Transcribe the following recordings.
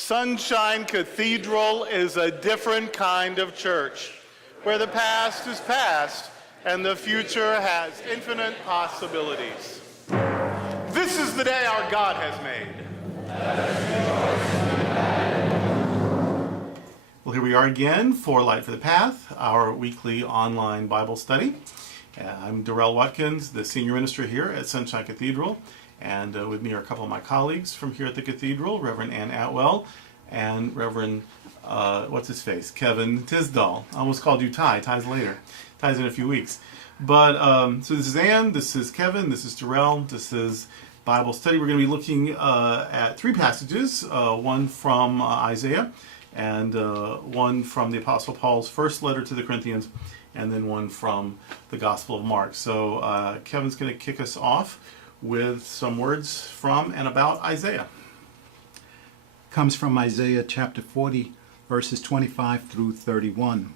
Sunshine Cathedral is a different kind of church, where the past is past and the future has infinite possibilities. This is the day our God has made. Well, here we are again for Light for the Path, our weekly online Bible study. I'm Darrell Watkins, the senior minister here at Sunshine Cathedral, and with me are a couple of my colleagues from here at the Cathedral, Reverend Ann Atwell and Reverend, Kevin Tisdall. I almost called you Ty. Ty's later. Ty's in a few weeks. But, so this is Ann, this is Kevin, this is Darrell, this is Bible study. We're going to be looking at three passages, one from Isaiah, and one from the Apostle Paul's first letter to the Corinthians, and then one from the Gospel of Mark. So Kevin's going to kick us off with some words from and about Isaiah. Comes from Isaiah chapter 40, verses 25 through 31.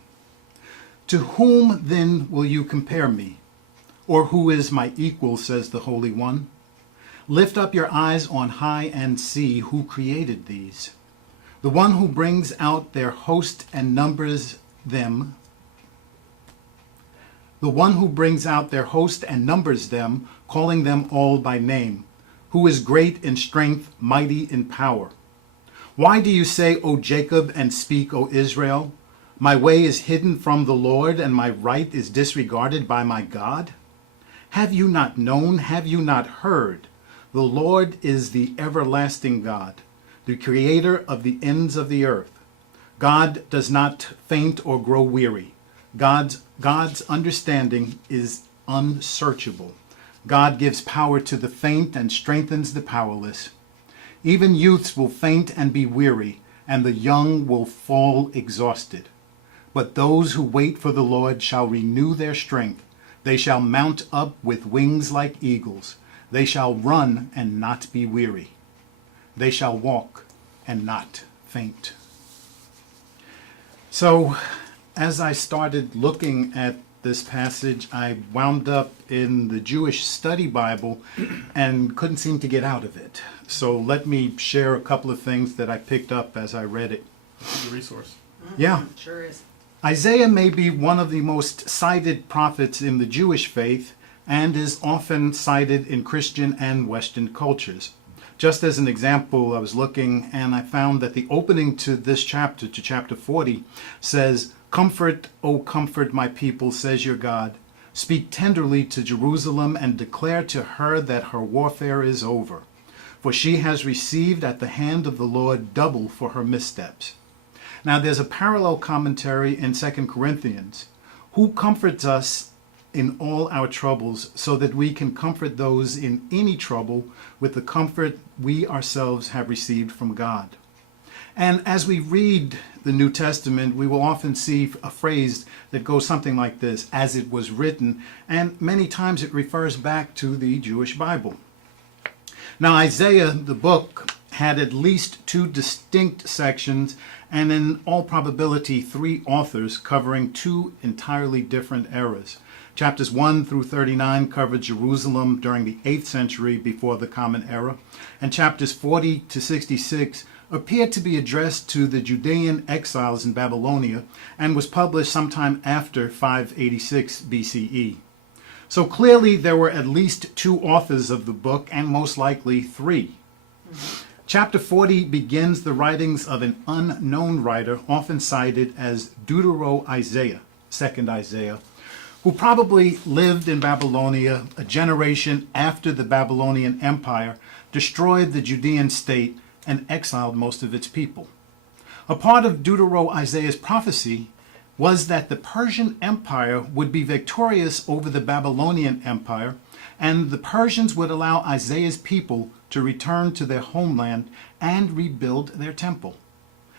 To whom then will you compare me? Or who is my equal, says the Holy One? Lift up your eyes on high and see who created these. The one who brings out their host and numbers them. The one who brings out their host and numbers them, calling them all by name, who is great in strength, mighty in power. Why do you say, O Jacob, and speak, O Israel? My way is hidden from the Lord, and my right is disregarded by my God? Have you not known, have you not heard? The Lord is the everlasting God, the creator of the ends of the earth. God does not faint or grow weary. God's understanding is unsearchable. God gives power to the faint and strengthens the powerless. Even youths will faint and be weary, and the young will fall exhausted. But those who wait for the Lord shall renew their strength. They shall mount up with wings like eagles. They shall run and not be weary. They shall walk and not faint. So, as I started looking at this passage, I wound up in the Jewish Study Bible and couldn't seem to get out of it. So let me share a couple of things that I picked up as I read it. This is a resource. Yeah. Sure is. Isaiah may be one of the most cited prophets in the Jewish faith and is often cited in Christian and Western cultures. Just as an example, I was looking and I found that the opening to this chapter, to chapter 40, says, "Comfort, O comfort my people, says your God. Speak tenderly to Jerusalem and declare to her that her warfare is over. For she has received at the hand of the Lord double for her missteps." Now there's a parallel commentary in 2 Corinthians. Who comforts us in all our troubles so that we can comfort those in any trouble with the comfort we ourselves have received from God. And as we read the New Testament, we will often see a phrase that goes something like this, "as it was written," and many times it refers back to the Jewish Bible. Now Isaiah, the book, had at least two distinct sections, and in all probability three authors covering two entirely different eras. Chapters 1 through 39 covered Jerusalem during the 8th century before the Common Era, and chapters 40 to 66 appeared to be addressed to the Judean exiles in Babylonia and was published sometime after 586 BCE. So clearly there were at least two authors of the book, and most likely three. Chapter 40 begins the writings of an unknown writer, often cited as Deutero-Isaiah, second Isaiah, who probably lived in Babylonia a generation after the Babylonian Empire destroyed the Judean state and exiled most of its people. A part of Deutero-Isaiah's prophecy was that the Persian Empire would be victorious over the Babylonian Empire, and the Persians would allow Isaiah's people to return to their homeland and rebuild their temple.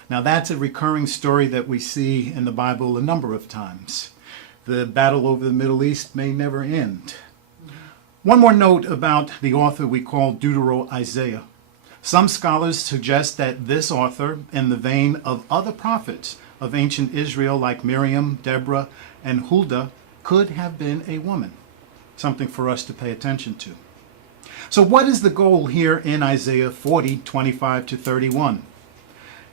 Now that's a recurring story that we see in the Bible a number of times. The battle over the Middle East may never end. One more note about the author we call Deutero-Isaiah. Some scholars suggest that this author, in the vein of other prophets of ancient Israel like Miriam, Deborah, and Huldah, could have been a woman. Something for us to pay attention to. So what is the goal here in Isaiah 40, 25 to 31?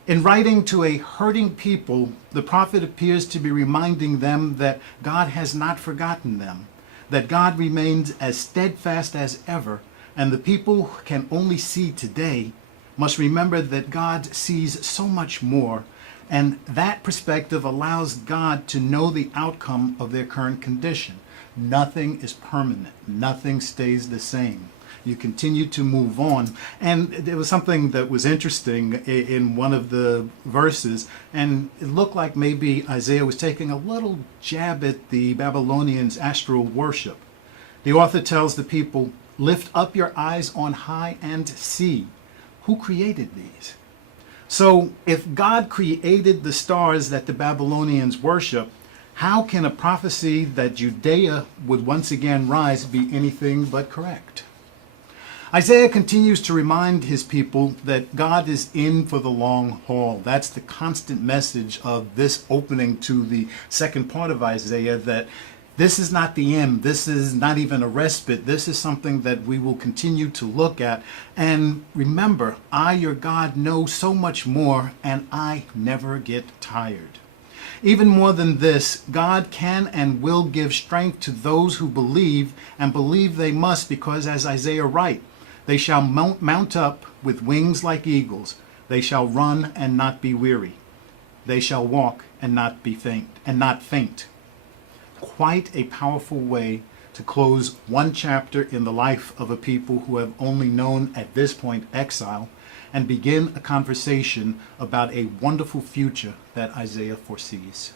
In writing to a hurting people, the prophet appears to be reminding them that God has not forgotten them, that God remains as steadfast as ever, and the people who can only see today must remember that God sees so much more, and that perspective allows God to know the outcome of their current condition. Nothing is permanent. Nothing stays the same. You continue to move on. And there was something that was interesting in one of the verses, and it looked like maybe Isaiah was taking a little jab at the Babylonians' astral worship. The author tells the people, "Lift up your eyes on high and see. Who created these?" So if God created the stars that the Babylonians worship, how can a prophecy that Judea would once again rise be anything but correct? Isaiah continues to remind his people that God is in for the long haul. That's the constant message of this opening to the second part of Isaiah, that this is not the end. This is not even a respite. This is something that we will continue to look at. And remember, I, your God, know so much more, and I never get tired. Even more than this, God can and will give strength to those who believe, and believe they must, because as Isaiah writes, they shall mount up with wings like eagles. They shall run and not be weary. They shall walk and not faint. Quite a powerful way to close one chapter in the life of a people who have only known at this point exile, and begin a conversation about a wonderful future that Isaiah foresees.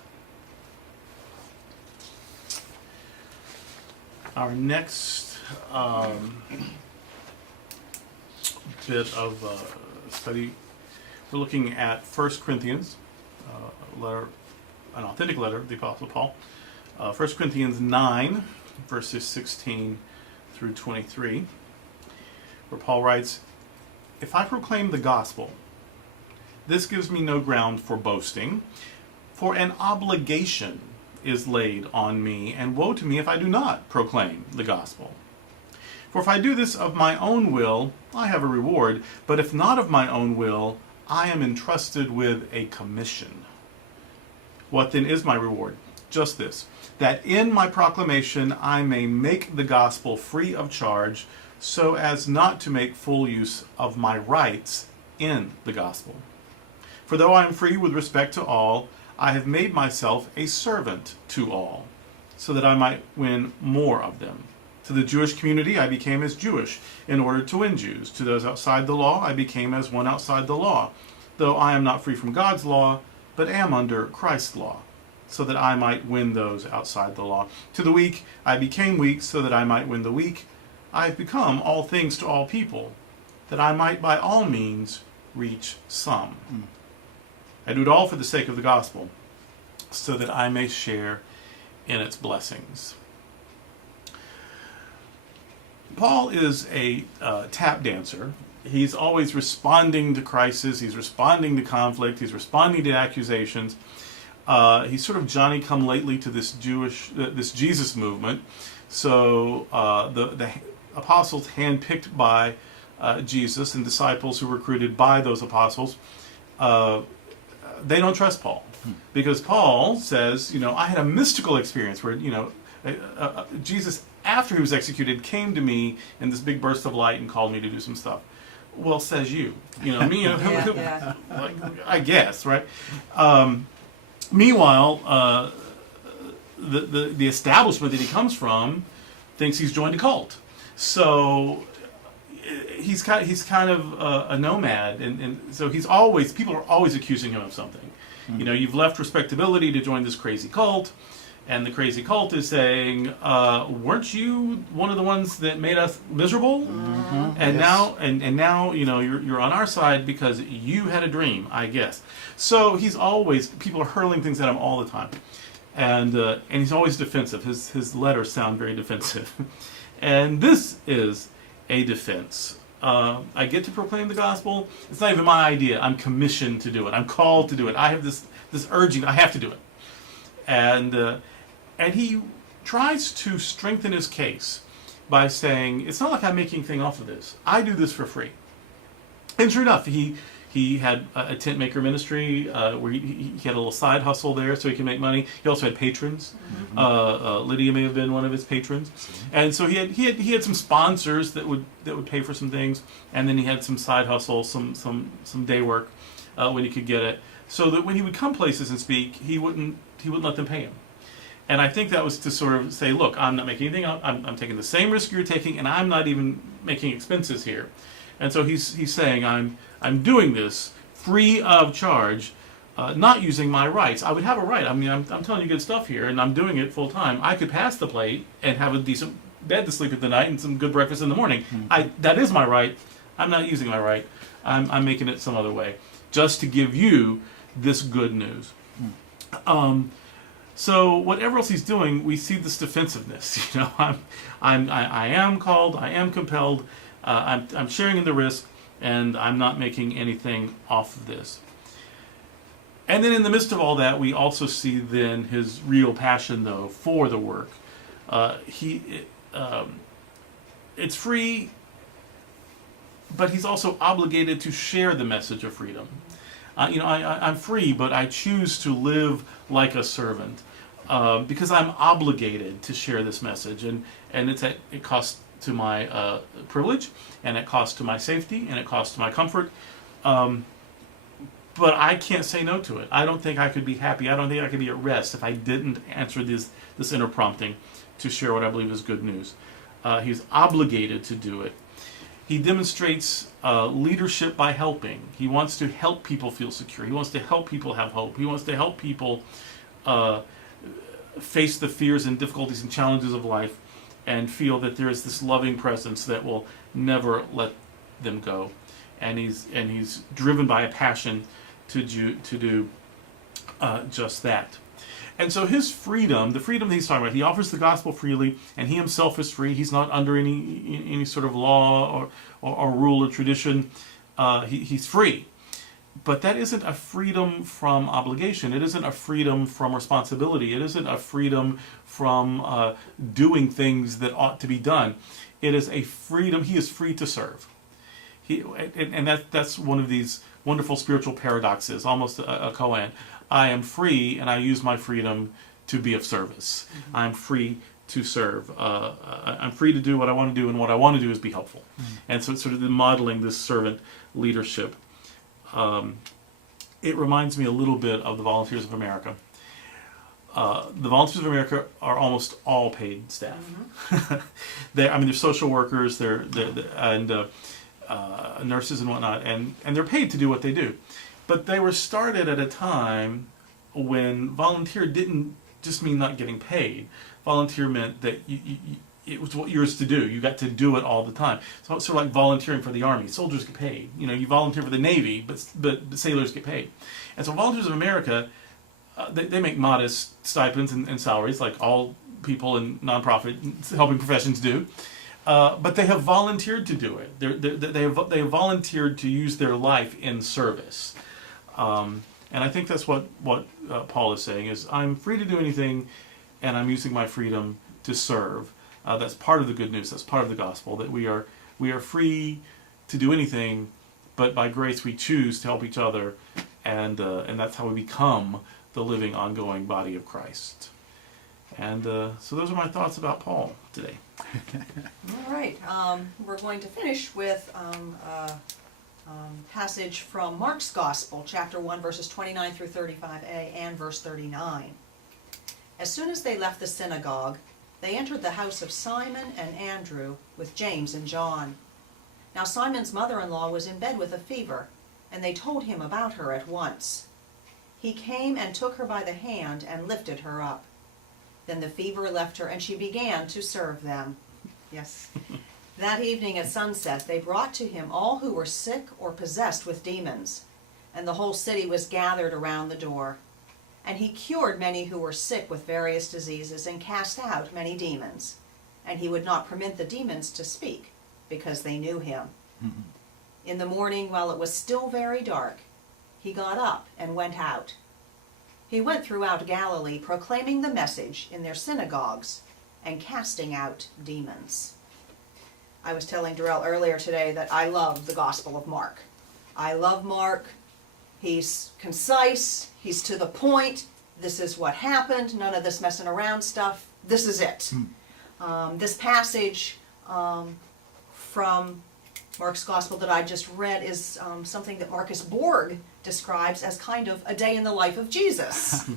Our next bit of study, we're looking at 1 Corinthians, an authentic letter of the Apostle Paul. 1 Corinthians 9, verses 16 through 23, where Paul writes, "If I proclaim the gospel, this gives me no ground for boasting, for an obligation is laid on me, and woe to me if I do not proclaim the gospel. For if I do this of my own will, I have a reward, but if not of my own will, I am entrusted with a commission. What then is my reward? Just this, that in my proclamation I may make the gospel free of charge, so as not to make full use of my rights in the gospel. For though I am free with respect to all, I have made myself a servant to all, so that I might win more of them. To the Jewish community I became as Jewish, in order to win Jews. To those outside the law I became as one outside the law, though I am not free from God's law, but am under Christ's law, so that I might win those outside the law. To the weak I became weak, so that I might win the weak. I have become all things to all people, that I might by all means reach some. I do it all for the sake of the gospel, so that I may share in its blessings." Paul is a tap dancer. He's always responding to crisis. He's responding to conflict. He's responding to accusations. He's sort of Johnny-come-lately to this Jesus movement. So the apostles handpicked by Jesus and disciples who were recruited by those apostles, they don't trust Paul, because Paul says, I had a mystical experience where, Jesus, after he was executed, came to me in this big burst of light and called me to do some stuff. Well, says you. I guess, right? Meanwhile, the establishment that he comes from thinks he's joined a cult. So he's kind of a nomad, and so people are always accusing him of something. Mm-hmm. You've left respectability to join this crazy cult. And the crazy cult is saying, weren't you one of the ones that made us miserable? Mm-hmm. And yes. now you're on our side because you had a dream, I guess. So people are hurling things at him all the time. And he's always defensive. His letters sound very defensive. And this is a defense. I get to proclaim the gospel. It's not even my idea. I'm commissioned to do it. I'm called to do it. I have this urging. I have to do it. And he tries to strengthen his case by saying, it's not like I'm making anything off of this. I do this for free. And sure enough, he He had a tent maker ministry where he had a little side hustle there so he could make money. He also had patrons. Lydia may have been one of his patrons, and so he had some sponsors that would pay for some things, and then he had some side hustle, some day work when he could get it, so that when he would come places and speak, he wouldn't let them pay him. And I think that was to sort of say, look, I'm not making anything up. I'm taking the same risk you're taking, and I'm not even making expenses here. And so he's saying, I'm doing this free of charge, not using my rights. I would have a right. I mean, I'm telling you good stuff here, and I'm doing it full time. I could pass the plate and have a decent bed to sleep at the night and some good breakfast in the morning. That is my right. I'm not using my right. I'm making it some other way, just to give you this good news. So whatever else he's doing, we see this defensiveness. You know, I am called, I am compelled, I'm sharing in the risk, and I'm not making anything off of this. And then in the midst of all that, we also see then his real passion, though, for the work. It's free, but he's also obligated to share the message of freedom. I'm free, but I choose to live like a servant because I'm obligated to share this message, and it costs to my privilege, and it costs to my safety, and it costs to my comfort. But I can't say no to it. I don't think I could be happy. I don't think I could be at rest if I didn't answer this inner prompting to share what I believe is good news. He's obligated to do it. He demonstrates leadership by helping. He wants to help people feel secure. He wants to help people have hope. He wants to help people face the fears and difficulties and challenges of life and feel that there is this loving presence that will never let them go. And he's driven by a passion to do just that. And so his freedom, the freedom that he's talking about, he offers the gospel freely, and he himself is free. He's not under any sort of law or rule or tradition. He's free. But that isn't a freedom from obligation. It isn't a freedom from responsibility. It isn't a freedom from doing things that ought to be done. It is a freedom. He is free to serve. That's one of these wonderful spiritual paradoxes, almost a koan. I am free, and I use my freedom to be of service. Mm-hmm. I'm free to serve. I'm free to do what I want to do, and what I want to do is be helpful. Mm-hmm. And so it's sort of modeling this servant leadership. It reminds me a little bit of the Volunteers of America. The Volunteers of America are almost all paid staff. Mm-hmm. They're social workers, they're nurses and whatnot, and they're paid to do what they do. But they were started at a time when volunteer didn't just mean not getting paid. Volunteer meant that it was what yours to do. You got to do it all the time. So it's sort of like volunteering for the Army. Soldiers get paid. You volunteer for the Navy, but sailors get paid. And so Volunteers of America, they make modest stipends and salaries, like all people in nonprofit helping professions do. But they have volunteered to do it. They have volunteered to use their life in service. And I think that's what Paul is saying, is I'm free to do anything, and I'm using my freedom to serve. That's part of the good news. That's part of the gospel, that we are free to do anything, but by grace we choose to help each other, and that's how we become the living, ongoing body of Christ. And so those are my thoughts about Paul today. All right. We're going to finish with passage from Mark's Gospel, chapter 1, verses 29 through 35a and verse 39. As soon as they left the synagogue, they entered the house of Simon and Andrew with James and John. Now Simon's mother-in-law was in bed with a fever, and they told him about her at once. He came and took her by the hand and lifted her up. Then the fever left her, and she began to serve them. Yes. That evening at sunset, they brought to him all who were sick or possessed with demons, and the whole city was gathered around the door. And he cured many who were sick with various diseases and cast out many demons. And he would not permit the demons to speak, because they knew him. Mm-hmm. In the morning, while it was still very dark, he got up and went out. He went throughout Galilee, proclaiming the message in their synagogues and casting out demons. I was telling Darrell earlier today that I love the Gospel of Mark. I love Mark. He's concise. He's to the point. This is what happened. None of this messing around stuff. This is it. This passage from Mark's Gospel that I just read is something that Marcus Borg describes as kind of a day in the life of Jesus.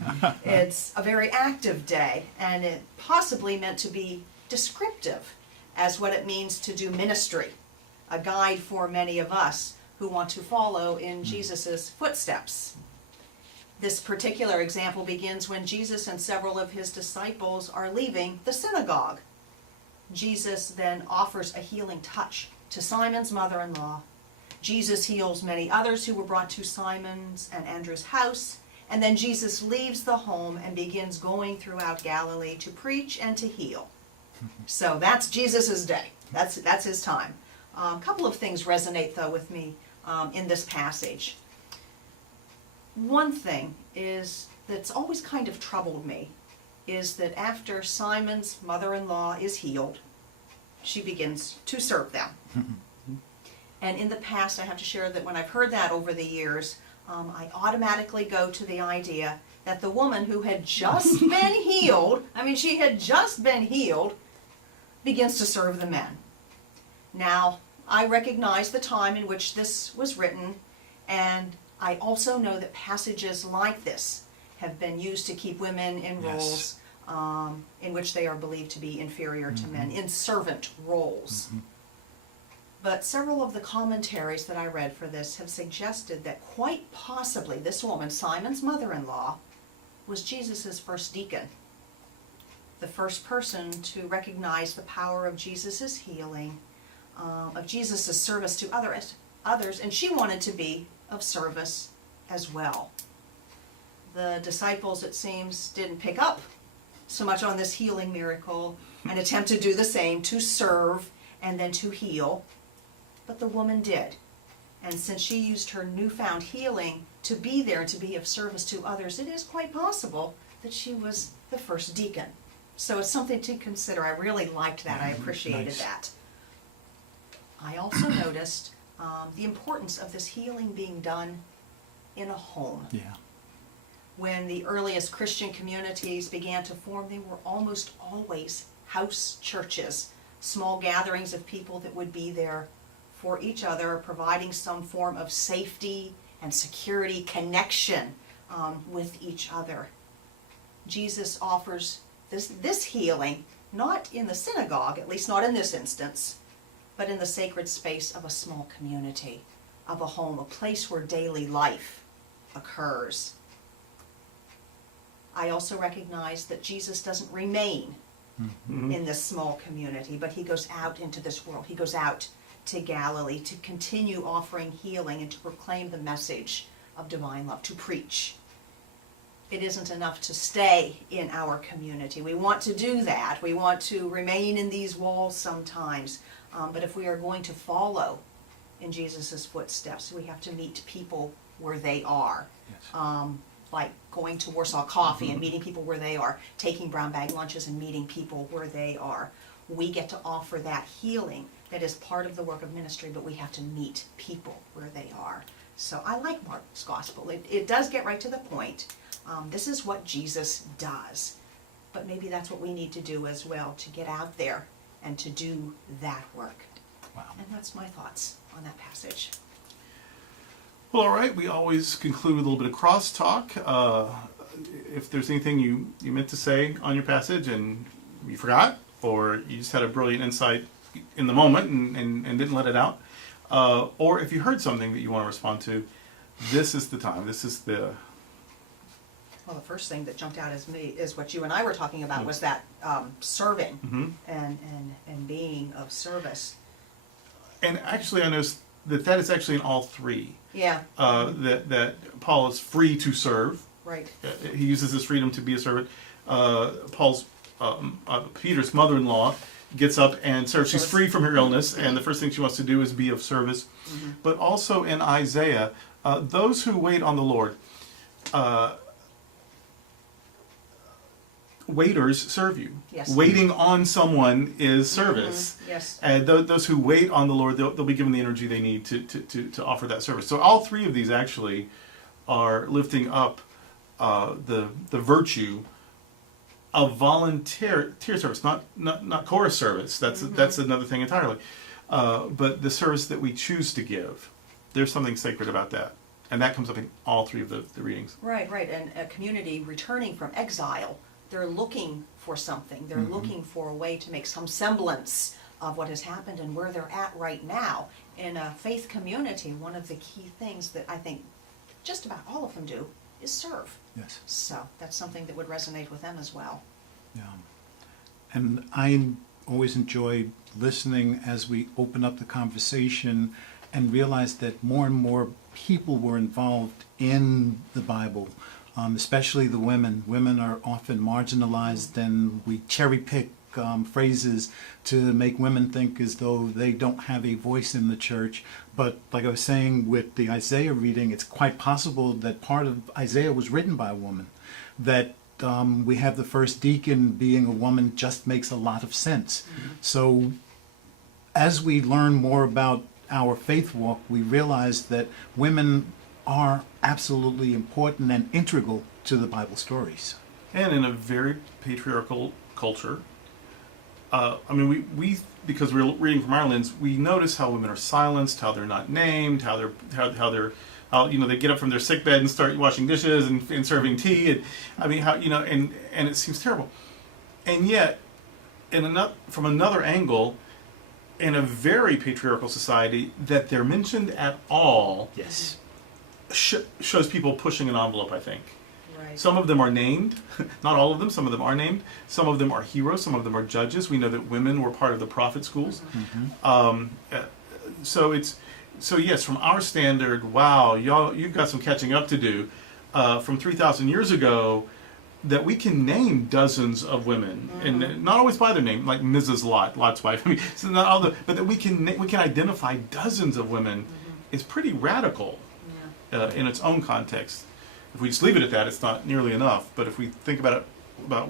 It's a very active day, and it possibly meant to be descriptive as what it means to do ministry, a guide for many of us who want to follow in Jesus' footsteps. This particular example begins when Jesus and several of his disciples are leaving the synagogue. Jesus then offers a healing touch to Simon's mother-in-law. Jesus heals many others who were brought to Simon's and Andrew's house, and then Jesus leaves the home and begins going throughout Galilee to preach and to heal. So that's Jesus' day. That's his time. A couple of things resonate, though, with me in this passage. One thing is that's always kind of troubled me is that after Simon's mother-in-law is healed, she begins to serve them. And in the past, I have to share that when I've heard that over the years, I automatically go to the idea that the woman who had just been healed, she had just been healed, begins to serve the men. Now, I recognize the time in which this was written, and I also know that passages like this have been used to keep women in roles in which they are believed to be inferior to men, in servant roles. But several of the commentaries that I read for this have suggested that quite possibly this woman, Simon's mother-in-law, was Jesus' first deacon, the first person to recognize the power of Jesus' healing, of Jesus' service to others, and she wanted to be of service as well. The disciples, it seems, didn't pick up so much on this healing miracle and attempt to do the same, to serve and then to heal. But the woman did. And since she used her newfound healing to be there and to be of service to others, it is quite possible that she was the first deacon. So it's something to consider. I really liked that. I appreciated that. I also noticed the importance of this healing being done in a home. Yeah. When the earliest Christian communities began to form, they were almost always house churches, small gatherings of people that would be there for each other, providing some form of safety and security, connection with each other. Jesus offers this healing, not in the synagogue, at least not in this instance, but in the sacred space of a small community, of a home, a place where daily life occurs. I also recognize that Jesus doesn't remain in this small community, but he goes out into this world. He goes out to Galilee to continue offering healing and to proclaim the message of divine love, to preach. It isn't enough to stay in our community. We want to do that. We want to remain in these walls sometimes. But if we are going to follow in Jesus' footsteps, we have to meet people where they are. Yes. Like going to Warsaw Coffee and meeting people where they are, taking brown bag lunches and meeting people where they are. We get to offer that healing that is part of the work of ministry, but we have to meet people where they are. So I like Mark's Gospel. It does get right to the point. This is what Jesus does. But maybe that's what we need to do as well, to get out there and to do that work. Wow. And that's my thoughts on that passage. Well, all right. We always conclude with a little bit of crosstalk. If there's anything you meant to say on your passage and you forgot, or you just had a brilliant insight in the moment and didn't let it out, or if you heard something that you want to respond to, this is the time. This is the... Well, the first thing that jumped out as me is what you and I were talking about, was that serving and being of service. And actually, I noticed that is actually in all three. Yeah. That Paul is free to serve. Right. He uses his freedom to be a servant. Peter's mother-in-law gets up and serves. She's free from her illness, and the first thing she wants to do is be of service. But also in Isaiah, those who wait on the Lord, waiters serve you. Yes. Waiting on someone is service. Yes. And those who wait on the Lord, they'll be given the energy they need to offer that service. So all three of these actually are lifting up the virtue of volunteer service, not chorus service. That's another thing entirely. But the service that we choose to give, there's something sacred about that, and that comes up in all three of the readings. Right, right. And a community returning from exile, they're looking for something. They're looking for a way to make some semblance of what has happened and where they're at right now. In a faith community, one of the key things that I think just about all of them do is serve. Yes. So that's something that would resonate with them as well. Yeah. And I always enjoy listening as we open up the conversation and realize that more and more people were involved in the Bible, especially the women. Women are often marginalized, and we cherry pick phrases to make women think as though they don't have a voice in the church. But like I was saying with the Isaiah reading, it's quite possible that part of Isaiah was written by a woman. That we have the first deacon being a woman just makes a lot of sense. So as we learn more about our faith walk, we realize that women are absolutely important and integral to the Bible stories. And in a very patriarchal culture, we because we're reading from our lens, we notice how women are silenced, how they're not named, how they get up from their sick bed and start washing dishes and serving tea, and and it seems terrible. And yet, from another angle, in a very patriarchal society, that they're mentioned at all, Yes. shows people pushing an envelope, I think. Right. Some of them are named, not all of them, some of them are named. Some of them are heroes, some of them are judges. We know that women were part of the prophet schools. So yes, from our standard, wow, you've got some catching up to do. From 3,000 years ago, that we can name dozens of women, and not always by their name, like Mrs. Lot's wife. So not all but that we can identify dozens of women is pretty radical in its own context. If we just leave it at that, it's not nearly enough. But if we think about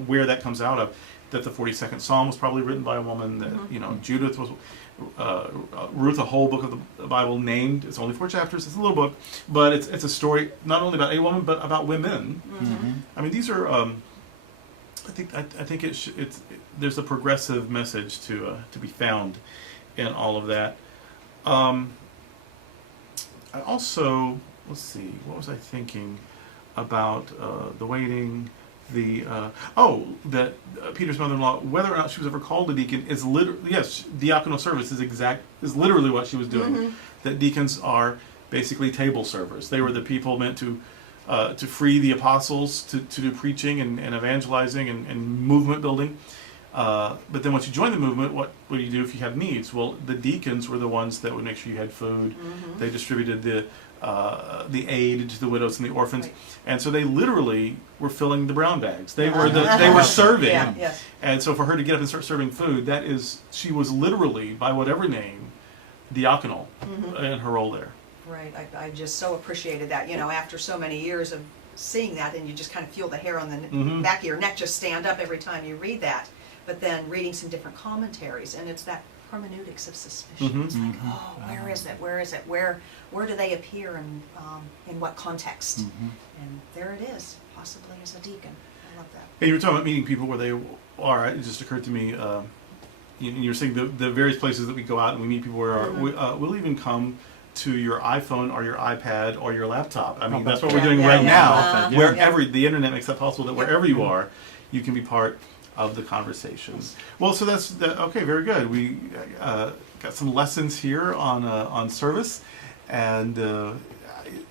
where that comes out of, that the 42nd Psalm was probably written by a woman, that Judith was, Ruth, a whole book of the Bible named. It's only 4 chapters. It's a little book, but it's a story not only about a woman but about women. I mean, these are. I think there's a progressive message to be found in all of that. I also, let's see, what was I thinking about the waiting? That Peter's mother-in-law, whether or not she was ever called a deacon, is literally, yes, diaconal service is literally what she was doing. That deacons are basically table servers. They were the people meant to free the apostles to do preaching and evangelizing and movement building. But then once you join the movement, what do you do if you have needs? Well, the deacons were the ones that would make sure you had food. They distributed the aid to the widows and the orphans, right. And so they literally were filling the brown bags. They were serving. Yeah, yes. And so for her to get up and start serving food, she was literally, by whatever name, diaconal in her role there. Right, I just so appreciated that, after so many years of seeing that, and you just kind of feel the hair on the back of your neck just stand up every time you read that. But then reading some different commentaries, and it's that hermeneutics of suspicion. It's like, where is it? Where is it? Where do they appear, and in what context? And there it is, possibly as a deacon. I love that. And you were talking about meeting people where they are. It just occurred to me, you're saying the various places that we go out and we meet people where we'll even come to your iPhone or your iPad or your laptop. I mean, that's what we're doing right now. Wherever the internet makes that possible, that wherever you are, you can be part of the conversations. Well, so that's okay. Very good. We got some lessons here on service, and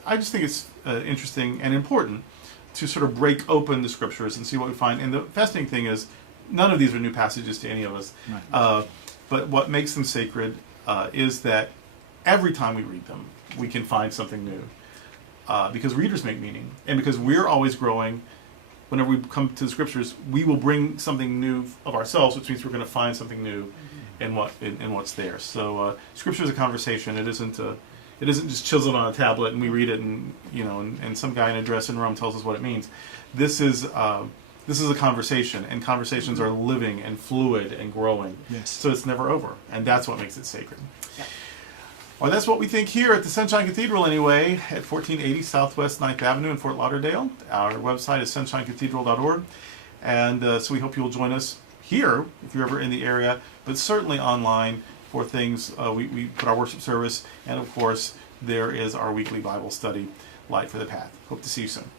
I just think it's interesting and important to sort of break open the scriptures and see what we find. And the fascinating thing is, none of these are new passages to any of us. Right. But what makes them sacred is that every time we read them, we can find something new. Because readers make meaning, and because we're always growing. Whenever we come to the scriptures, we will bring something new of ourselves, which means we're going to find something new in what's there. So scripture is a conversation. It isn't just chiseled on a tablet and we read it and some guy in a dressing room tells us what it means. This is this is a conversation, and conversations are living and fluid and growing. Yes. So it's never over, and that's what makes it sacred. Yeah. Well, that's what we think here at the Sunshine Cathedral anyway, at 1480 Southwest 9th Avenue in Fort Lauderdale. Our website is sunshinecathedral.org. And so we hope you'll join us here if you're ever in the area, but certainly online for things. We put our worship service, and of course, there is our weekly Bible study, Light for the Path. Hope to see you soon.